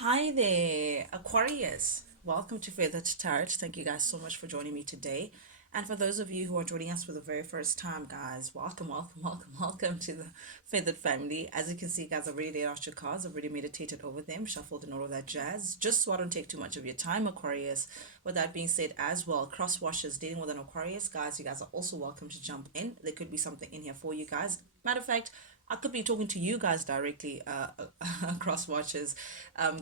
Hi there, Aquarius. Welcome to Feathered Tarot. Thank you guys so much for joining me today. And for those of you who are joining us for the very first time, guys, welcome to the Feathered family. As you can see, guys, I've already laid out your cards. I've already meditated over them, shuffled and all of that jazz. Just so I don't take too much of your time, Aquarius. With that being said, as well, cross washers dealing with an Aquarius, guys, you guys are also welcome to jump in. There could be something in here for you guys. Matter of fact, I could be talking to you guys directly, across watches.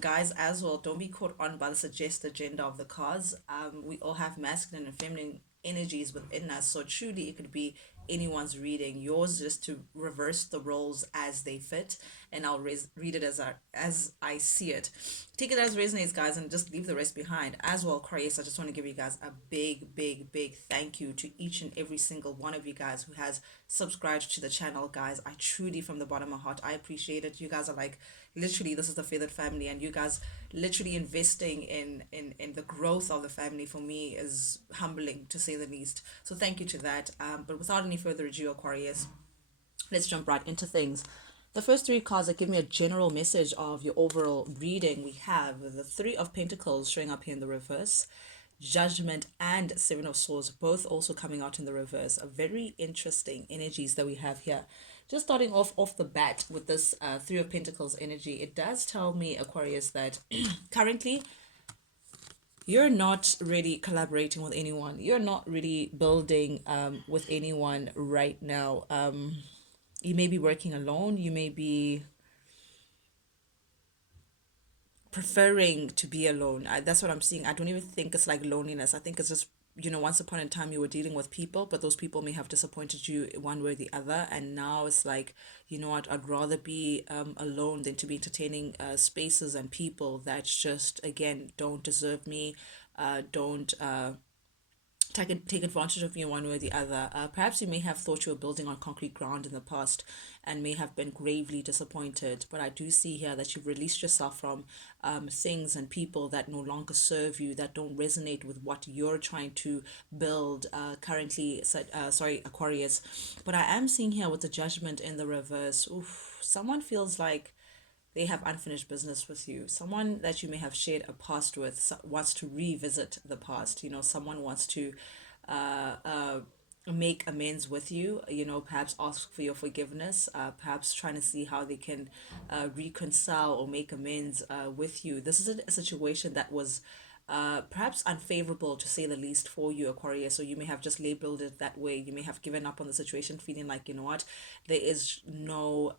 Guys, as well, don't be caught on by the suggested gender of the cards. We all have masculine and feminine energies within us, so truly it could be anyone's reading. Yours just to reverse the roles as they fit, and I'll read it as I see it. Take it as resonates, guys, and just leave the rest behind. As well, Aquarius, I just want to give you guys a big thank you to each and every single one of you guys who has subscribed to the channel, guys. I truly, from the bottom of my heart, I appreciate it. You guys are like, literally, this is the Feathered family, and you guys literally investing in the growth of the family for me is humbling, to say the least. So thank you to that. But without any further ado, Aquarius, let's jump right into things. The first three cards that give me a general message of your overall reading, we have the Three of Pentacles showing up here in the reverse, Judgment and Seven of Swords, both also coming out in the reverse. A very interesting energies that we have here. Just starting off the bat with this Three of Pentacles energy, it does tell me, Aquarius, that currently you're not really collaborating with anyone. You're not really building with anyone right now. You may be working alone. You may be preferring to be alone. That's what I'm seeing. I don't even think it's like loneliness. I think it's just, once upon a time you were dealing with people, but those people may have disappointed you one way or the other. And now it's like, I'd rather be alone than to be entertaining spaces and people that just, again, don't deserve me, don't take advantage of you one way or the other. Perhaps you may have thought you were building on concrete ground in the past and may have been gravely disappointed. But I do see here that you've released yourself from things and people that no longer serve you, that don't resonate with what you're trying to build currently. Sorry, Aquarius. But I am seeing here with the Judgment in the reverse. Oof, someone feels like they have unfinished business with you. Someone that you may have shared a past with wants to revisit the past. Someone wants to uh, uh, make amends with you, perhaps ask for your forgiveness, perhaps trying to see how they can reconcile or make amends with you. This is a situation that was perhaps unfavorable, to say the least, for you, Aquarius. So you may have just labeled it that way. You may have given up on the situation, feeling like, what, there is no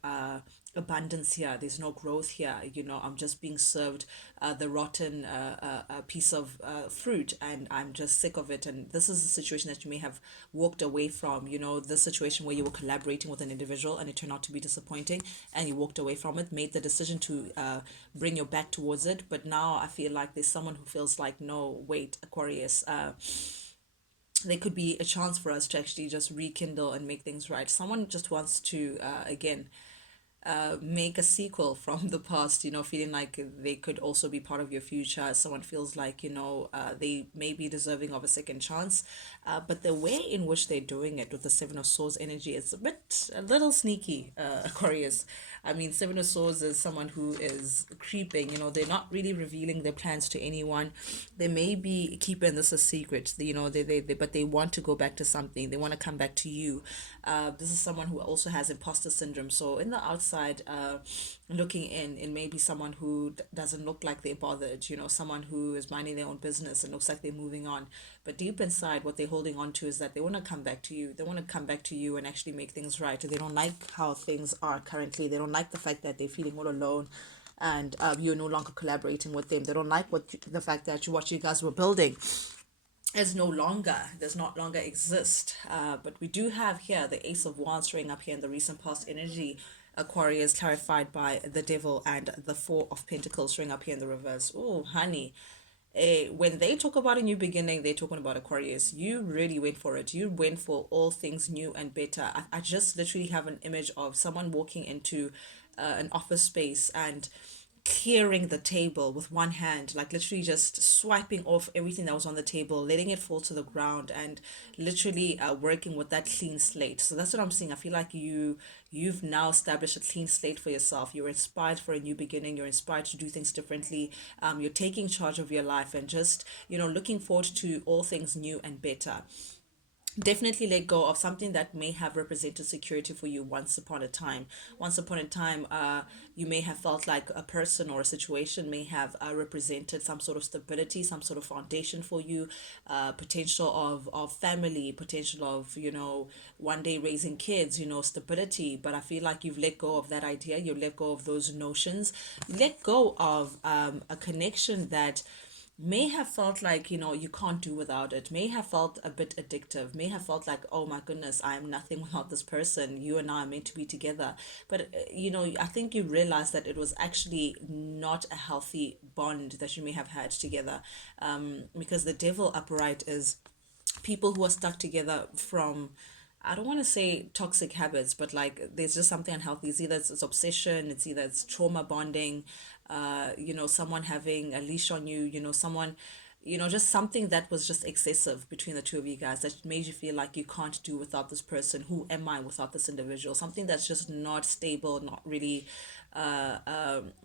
abundance here. There's no growth here. I'm just being served the rotten piece of fruit, and I'm just sick of it. And this is a situation that you may have walked away from. The situation where you were collaborating with an individual and it turned out to be disappointing, and you walked away from it, made the decision to bring your back towards it. But now I feel like there's someone who feels like, no, wait, Aquarius, there could be a chance for us to actually just rekindle and make things right. Someone just wants to, again, make a sequel from the past, feeling like they could also be part of your future. Someone feels like, they may be deserving of a second chance. But the way in which they're doing it with the Seven of Swords energy is a little sneaky, Aquarius. I mean, Seven of Swords is someone who is creeping, they're not really revealing their plans to anyone. They may be keeping this a secret, but they want to go back to something. They want to come back to you. This is someone who also has imposter syndrome. So in the outside, looking in, it may be someone who doesn't look like they're bothered, someone who is minding their own business and looks like they're moving on. But deep inside, what they're holding on to is that they want to come back to you. They want to come back to you and actually make things right. They don't like how things are currently. They don't like the fact that they're feeling all alone, and you're no longer collaborating with them. They don't like the fact that what you guys were building is no longer, does not longer exist. But we do have here the Ace of Wands showing up here in the recent past energy, Aquarius, clarified by the Devil, and the Four of Pentacles showing up here in the reverse. Oh, honey. When they talk about a new beginning, they're talking about Aquarius. You really went for it. You went for all things new and better. I just literally have an image of someone walking into an office space, and clearing the table with one hand, like literally just swiping off everything that was on the table, letting it fall to the ground, and literally working with that clean slate. So that's what I'm saying. I feel like you've now established a clean slate for yourself. You're inspired for a new beginning. You're inspired to do things differently. You're taking charge of your life and just looking forward to all things new and better. Definitely let go of something that may have represented security for you once upon a time. Once upon a time, you may have felt like a person or a situation may have represented some sort of stability, some sort of foundation for you, potential of family, potential of, one day raising kids, stability. But I feel like you've let go of that idea, you've let go of those notions, let go of a connection that may have felt like you can't do without it, may have felt a bit addictive, may have felt like, oh my goodness, I am nothing without this person, you and I are meant to be together. But I think you realize that it was actually not a healthy bond that you may have had together, because the devil upright is people who are stuck together from, I don't want to say toxic habits, but like there's just something unhealthy. It's either it's obsession, it's either it's trauma bonding, someone having a leash on you, someone, just something that was just excessive between the two of you guys that made you feel like you can't do without this person. Who am I without this individual? Something that's just not stable, not really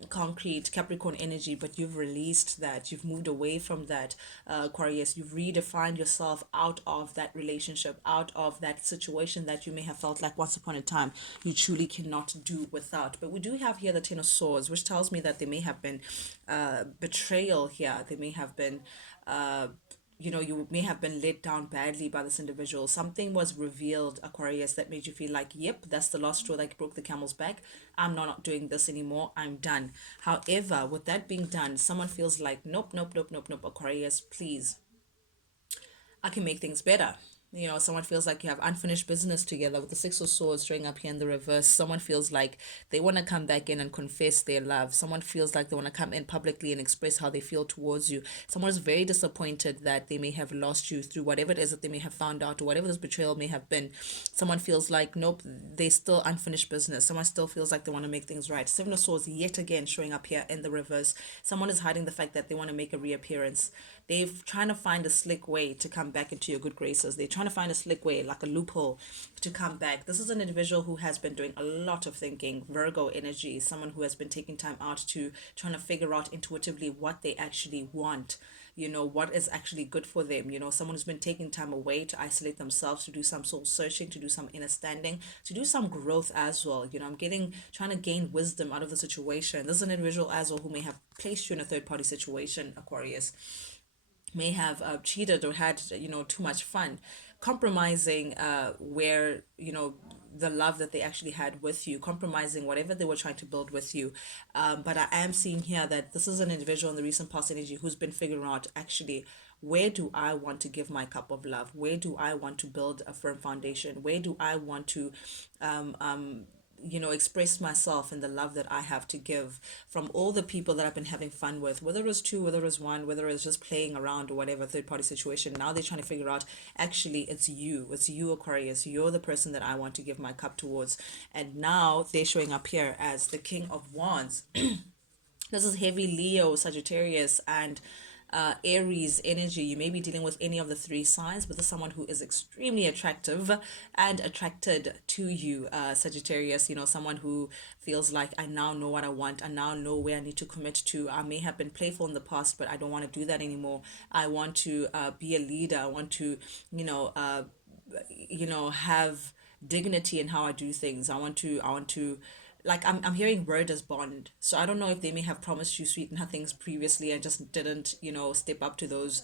concrete Capricorn energy, but you've released that, you've moved away from that, Aquarius. You've redefined yourself out of that relationship, out of that situation that you may have felt like once upon a time you truly cannot do without. But we do have here the Ten of Swords, which tells me that there may have been betrayal here. There may have been you may have been let down badly by this individual. Something was revealed, Aquarius, that made you feel like, yep, that's the last straw that broke the camel's back. I'm not doing this anymore. I'm done. However, with that being done, someone feels like, nope, nope, nope, nope, nope, Aquarius, please, I can make things better. Someone feels like you have unfinished business together with the Six of Swords showing up here in the reverse. Someone feels like they want to come back in and confess their love. Someone feels like they want to come in publicly and express how they feel towards you. Someone is very disappointed that they may have lost you through whatever it is that they may have found out or whatever this betrayal may have been. Someone feels like, nope, they still unfinished business. Someone still feels like they want to make things right. Seven of Swords yet again showing up here in the reverse. Someone is hiding the fact that they want to make a reappearance. They're trying to find a slick way to come back into your good graces. They're trying to find a slick way, like a loophole, to come back. This is an individual who has been doing a lot of thinking. Virgo energy, someone who has been taking time out to trying to figure out intuitively what they actually want. What is actually good for them. Someone who's been taking time away to isolate themselves, to do some soul searching, to do some inner standing, to do some growth as well. I'm trying to gain wisdom out of the situation. This is an individual as well who may have placed you in a third party situation, Aquarius, may have cheated or had too much fun, compromising where the love that they actually had with you, compromising whatever they were trying to build with you. But I am seeing here that this is an individual in the recent past energy who's been figuring out, actually, where do I want to give my cup of love? Where do I want to build a firm foundation? Where do I want to express myself in the love that I have to give from all the people that I've been having fun with, whether it was two, whether it was one, whether it's just playing around or whatever, third party situation. Now they're trying to figure out, actually, it's you, Aquarius. You're the person that I want to give my cup towards. And now they're showing up here as the King of Wands. This is heavy Leo, Sagittarius, and Aries energy. You may be dealing with any of the three signs, but there's someone who is extremely attractive and attracted to you, Sagittarius. Someone who feels like, I now know what I want. I now know where I need to commit to. I may have been playful in the past, but I don't want to do that anymore. I want to be a leader. I want to, have dignity in how I do things. I want to like I'm hearing word as bond. So I don't know if they may have promised you sweet nothings previously and just didn't, step up to those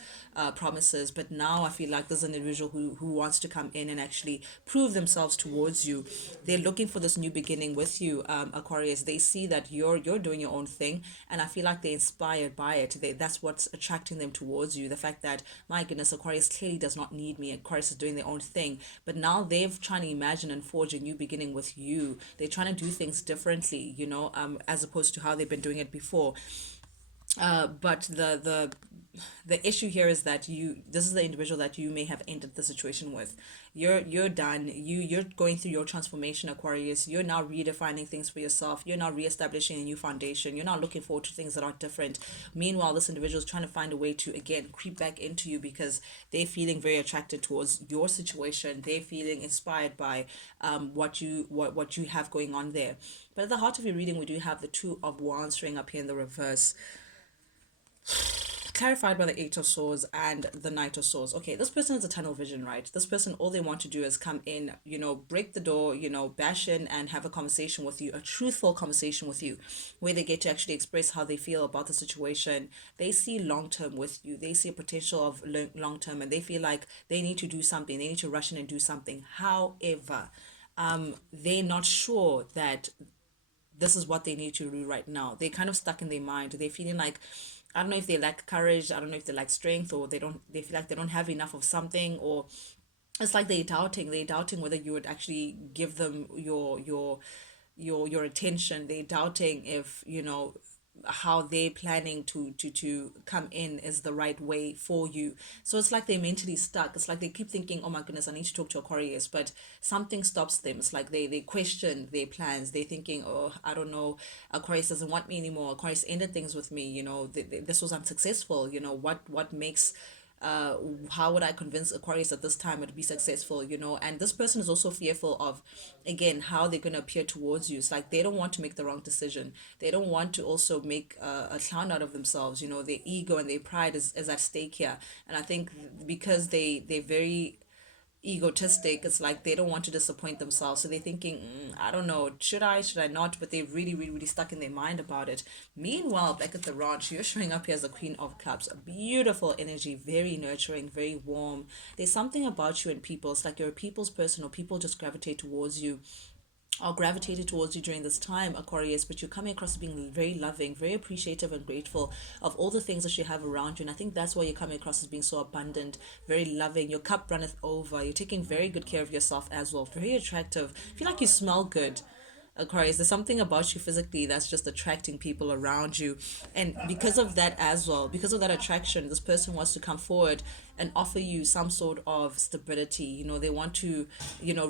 promises. But now I feel like there's an individual who wants to come in and actually prove themselves towards you. They're looking for this new beginning with you, Aquarius. They see that you're doing your own thing, and I feel like they're inspired by it. That's what's attracting them towards you. The fact that, my goodness, Aquarius clearly does not need me. Aquarius is doing their own thing. But now they're trying to imagine and forge a new beginning with you. They're trying to do things differently, as opposed to how they've been doing it before. But the the issue here is that this is the individual that you may have ended the situation with. You're done. You're going through your transformation, Aquarius. You're now redefining things for yourself. You're now reestablishing a new foundation. You're now looking forward to things that are different. Meanwhile, this individual is trying to find a way to again creep back into you because they're feeling very attracted towards your situation. They're feeling inspired by what you have going on there. But at the heart of your reading, we do have the Two of Wands showing up here in the reverse, clarified by the Eight of Swords and the Knight of Swords. Okay, this person has a tunnel vision, right? This person, all they want to do is come in, break the door, bash in and have a conversation with you, a truthful conversation with you, where they get to actually express how they feel about the situation. They see long term with you. They see a potential of long term, and they feel like they need to do something. They need to rush in and do something. However, they're not sure that this is what they need to do right now. They're kind of stuck in their mind. They're feeling like, I don't know if they lack courage, I don't know if they lack strength, or they feel like they don't have enough of something, or it's like they're doubting whether you would actually give them your attention. They're doubting if how they're planning to come in is the right way for you. So it's like they're mentally stuck. It's like they keep thinking, oh my goodness, I need to talk to Aquarius, but something stops them. It's like they question their plans. They're thinking, oh, I don't know, Aquarius doesn't want me anymore. Aquarius ended things with me. This was unsuccessful. What makes how would I convince Aquarius at this time to be successful, And this person is also fearful of, again, how they're going to appear towards you. It's like they don't want to make the wrong decision. They don't want to also make a clown out of themselves. Their ego and their pride is at stake here. And I think because they're very egotistic, it's like they don't want to disappoint themselves, so they're thinking, I don't know, should I not, but they're really really really stuck in their mind about it. Meanwhile, back at the ranch, you're showing up here as the Queen of Cups, a beautiful energy, very nurturing, very warm. There's something about you and people. It's like you're a people's person, or people just gravitate towards you, or gravitated towards you during this time, Aquarius, but you're coming across as being very loving, very appreciative and grateful of all the things that you have around you. And I think that's why you're coming across as being so abundant, very loving. Your cup runneth over. You're taking very good care of yourself as well. Very attractive. I feel like you smell good. Aquarius, there's something about you physically that's just attracting people around you. And because of that as well, because of that attraction, this person wants to come forward and offer you some sort of stability. They want to,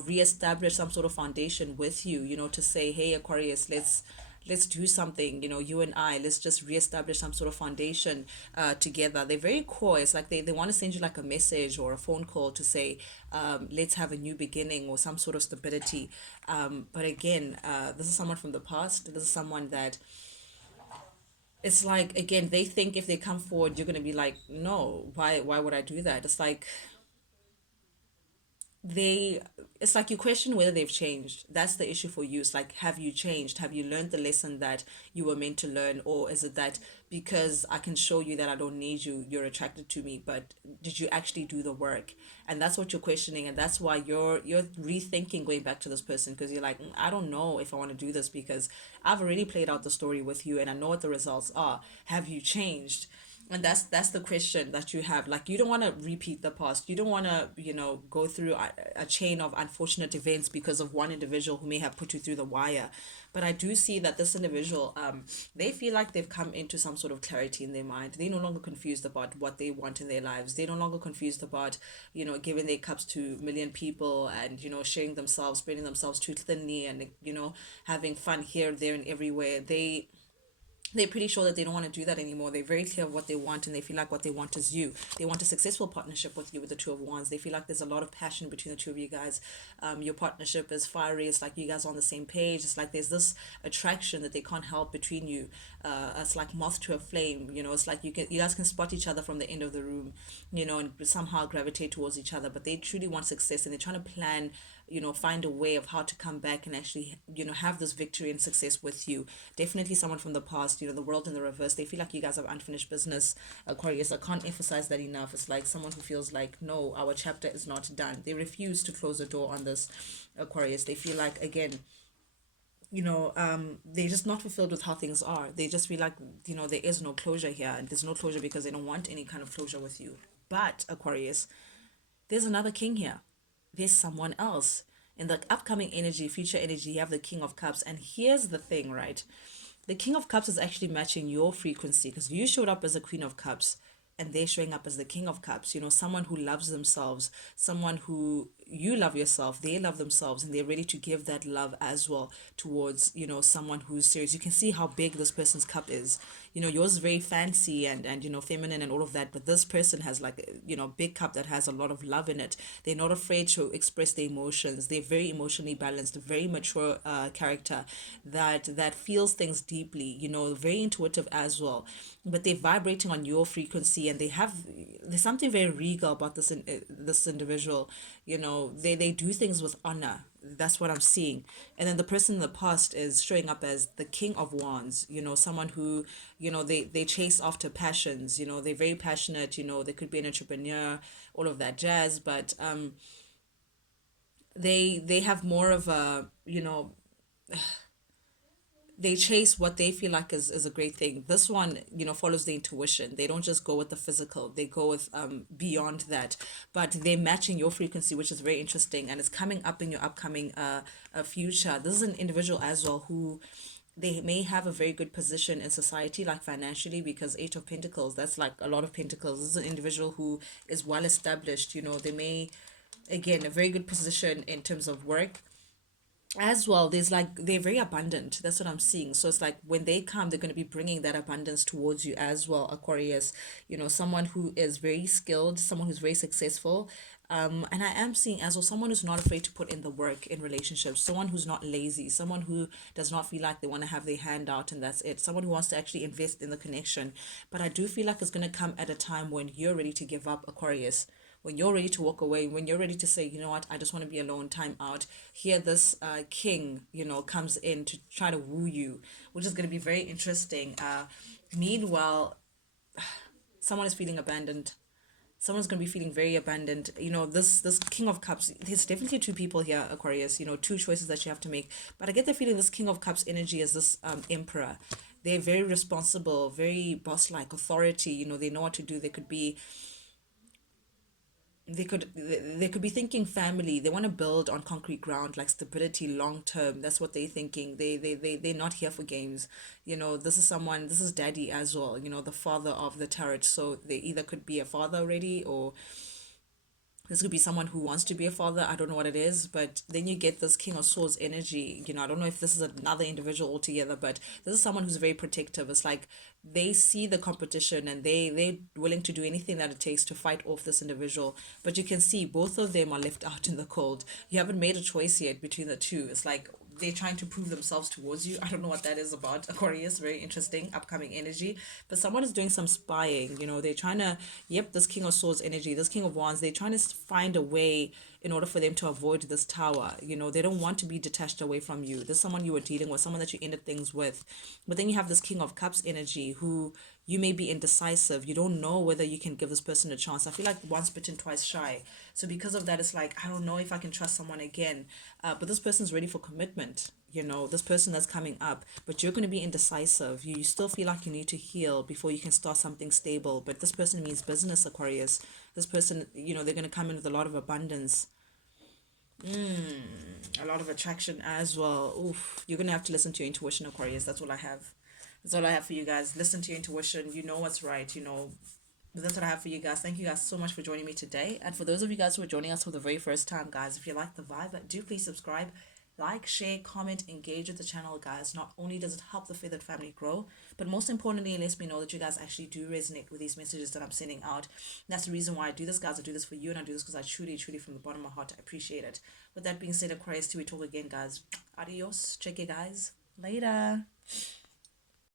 reestablish some sort of foundation with you, to say, hey, Aquarius, let's do something, you and I, let's just reestablish some sort of foundation together. They're very core. It's like they want to send you like a message or a phone call to say, let's have a new beginning or some sort of stability. But again, this is someone from the past. This is someone that, it's like, again, they think if they come forward, you're going to be like, no, why would I do that? It's like they it's like you question whether they've changed. That's the issue for you. It's like, have you changed? Have you learned the lesson that you were meant to learn? Or is it that because I can show you that I don't need you, you're attracted to me, but did you actually do the work? And that's what you're questioning, and that's why you're rethinking going back to this person, because you're like, I don't know if I want to do this because I've already played out the story with you and I know what the results are. Have you changed? And that's the question that you have. Like, you don't want to repeat the past. You don't want to go through a chain of unfortunate events because of one individual who may have put you through the wire. But I do see that this individual, they feel like they've come into some sort of clarity in their mind. They're no longer confused about what they want in their lives. They're no longer confused about giving their cups to a million people and sharing themselves, spreading themselves too thinly, and having fun here, there, and everywhere. They're pretty sure that they don't want to do that anymore. They're very clear of what they want, and they feel like what they want is you. They want a successful partnership with you, with the Two of Wands. They feel like there's a lot of passion between the two of you guys. Your partnership is fiery. It's like you guys are on the same page. It's like there's this attraction that they can't help between you. It's like moth to a flame. It's like you guys can spot each other from the end of the room, and somehow gravitate towards each other. But they truly want success, and they're trying to plan, find a way of how to come back and actually, have this victory and success with you. Definitely someone from the past, the world in the reverse. They feel like you guys have unfinished business, Aquarius. I can't emphasize that enough. It's like someone who feels like, no, our chapter is not done. They refuse to close the door on this, Aquarius. They feel like, again, they're just not fulfilled with how things are. They just feel like, there is no closure here. And there's no closure because they don't want any kind of closure with you. But, Aquarius, there's another king here. There's someone else. In the upcoming energy, future energy, you have the King of Cups. And here's the thing, right? The King of Cups is actually matching your frequency, because you showed up as a Queen of Cups. and they're showing up as the King of Cups, someone who loves themselves, someone who you love yourself, they love themselves, and they're ready to give that love as well towards, someone who's serious. You can see how big this person's cup is. Yours is very fancy and feminine and all of that, but this person has like, big cup that has a lot of love in it. They're not afraid to express their emotions. They're very emotionally balanced, a very mature character that feels things deeply, very intuitive as well, but they're vibrating on your frequency, and there's something very regal about this individual. They do things with honor. That's what I'm seeing. And then the person in the past is showing up as the King of Wands, someone who, they chase after passions. They're very passionate. They could be an entrepreneur, all of that jazz, but they have more of a, they chase what they feel like is a great thing. This one, follows the intuition. They don't just go with the physical. They go with beyond that. But they're matching your frequency, which is very interesting, and it's coming up in your upcoming future. This is an individual as well who they may have a very good position in society, like financially, because Eight of Pentacles, that's like a lot of pentacles. This is an individual who is well established. They may, again, a very good position in terms of work as well. There's like, they're very abundant. That's what I'm seeing. So it's like when they come, they're going to be bringing that abundance towards you as well, Aquarius. Someone who is very skilled, someone who's very successful. And I am seeing as well someone who's not afraid to put in the work in relationships, someone who's not lazy, someone who does not feel like they want to have their hand out and that's it, someone who wants to actually invest in the connection. But I do feel like it's going to come at a time when you're ready to give up, Aquarius, when you're ready to walk away, when you're ready to say, you know what, I just want to be alone, time out. Here, this king, comes in to try to woo you, which is going to be very interesting. Meanwhile, someone is feeling abandoned. Someone's going to be feeling very abandoned. This King of Cups, there's definitely two people here, Aquarius, two choices that you have to make. But I get the feeling this King of Cups energy is this emperor. They're very responsible, very boss-like authority. They know what to do. They could be thinking family. They want to build on concrete ground, like stability long term. That's what they're thinking. They're not here for games. This is daddy as well, the father of the tarot. So they either could be a father already, or this could be someone who wants to be a father. I don't know what it is, but then you get this King of Swords energy. I don't know if this is another individual altogether, but this is someone who's very protective. It's like they see the competition, and they're willing to do anything that it takes to fight off this individual. But you can see both of them are left out in the cold. You haven't made a choice yet between the two. It's like they're trying to prove themselves towards you. I don't know what that is about. Aquarius, very interesting, upcoming energy. But someone is doing some spying. They're trying to, yep, this King of Swords energy, this King of Wands, they're trying to find a way in order for them to avoid this tower. They don't want to be detached away from you. There's someone you were dealing with, someone that you ended things with. But then you have this King of Cups energy who you may be indecisive. You don't know whether you can give this person a chance. I feel like once bitten, twice shy. So because of that, it's like, I don't know if I can trust someone again. But this person's ready for commitment. This person that's coming up, but you're going to be indecisive. You still feel like you need to heal before you can start something stable. But this person means business, Aquarius. This person, they're going to come in with a lot of abundance, a lot of attraction as well. Oof, you're going to have to listen to your intuition, Aquarius. That's all I have. That's all I have for you guys. Listen to your intuition. You know what's right. But that's what I have for you guys. Thank you guys so much for joining me today. And for those of you guys who are joining us for the very first time, guys, if you like the vibe, do please subscribe, like, share, comment, engage with the channel, guys. Not only does it help the Feathered family grow, but most importantly, it lets me know that you guys actually do resonate with these messages that I'm sending out. And that's the reason why I do this, guys. I do this for you, and I do this because I truly, truly, from the bottom of my heart, I appreciate it. With that being said, Aquarius, till we talk again, guys. Adios. Check it, guys. Later.